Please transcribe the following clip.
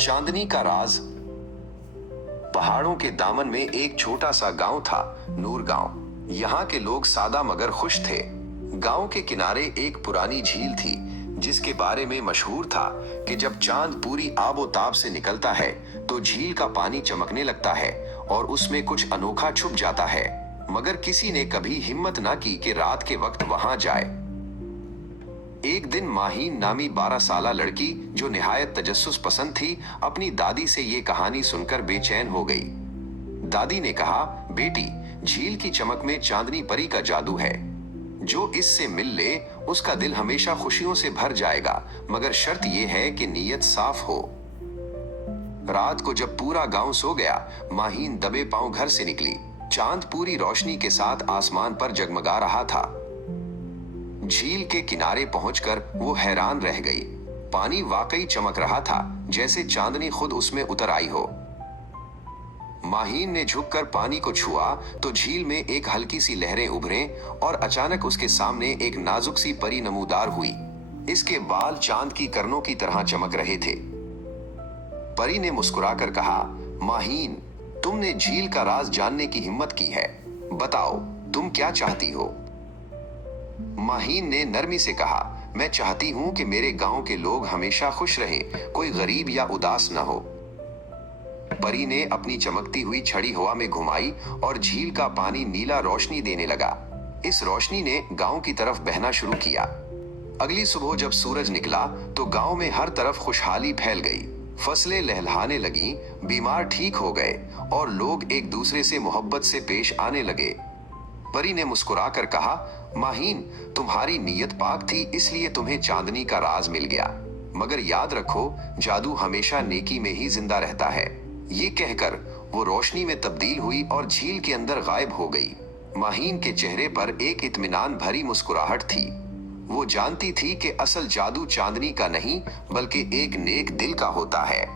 चांदनी का राज। पहाड़ों के दामन में एक छोटा सा गांव था, नूर गांव। यहाँ के लोग सादा मगर खुश थे। गांव के किनारे एक पुरानी झील थी, जिसके बारे में मशहूर था कि जब चांद पूरी आबोताब से निकलता है तो झील का पानी चमकने लगता है और उसमें कुछ अनोखा छुप जाता है, मगर किसी ने कभी हिम्मत ना की कि रात के वक्त वहां जाए। एक दिन माहीन नामी 12 साला लड़की, जो निहायत तजस्सुस पसंद थी, अपनी दादी से ये कहानी सुनकर बेचैन हो गई। दादी ने कहा, बेटी, झील की चमक में चांदनी परी का जादू है। जो इससे मिल ले उसका दिल हमेशा खुशियों से भर जाएगा, मगर शर्त यह है कि नीयत साफ हो। रात को जब पूरा गांव सो गया, माहीन दबे पांव घर से निकली। चांद पूरी रोशनी के साथ आसमान पर जगमगा रहा था। झील के किनारे पहुंचकर वो हैरान रह गई। पानी वाकई चमक रहा था, जैसे चांदनी खुद उसमें उतर आई हो। माहीन ने झुककर पानी को छुआ तो झील में एक हल्की सी लहरें उभरें और अचानक उसके सामने एक नाजुक सी परी नमूदार हुई। इसके बाल चांद की करनों की तरह चमक रहे थे। परी ने मुस्कुराकर कहा, माहीन, तुमने झील का राज जानने की हिम्मत की है। बताओ, तुम क्या चाहती हो? माहीन ने नरमी से कहा, मैं चाहती हूँ कि मेरे गांव के लोग हमेशा खुश रहें, कोई गरीब या उदास न हो। परी ने अपनी चमकती हुई छड़ी हवा में घुमाई और झील का पानी नीला रोशनी देने लगा। इस रोशनी ने गांव की तरफ बहना शुरू किया। अगली सुबह जब सूरज निकला तो गांव में हर तरफ खुशहाली फैल गई। फसलें लहलहाने लगीं, बीमार ठीक हो गए और लोग एक दूसरे से मोहब्बत से पेश आने लगे। परी ने मुस्कुराकर कहा, माहीन, तुम्हारी नीयत पाक थी, इसलिए तुम्हें चांदनी का राज मिल गया। मगर याद रखो, जादू हमेशा नेकी में ही जिंदा रहता है। ये कहकर वो रोशनी में तब्दील हुई और झील के अंदर गायब हो गई। माहीन के चेहरे पर एक इत्मीनान भरी मुस्कुराहट थी। वो जानती थी कि असल जादू चांदनी का नहीं, बल्कि एक नेक दिल का होता है।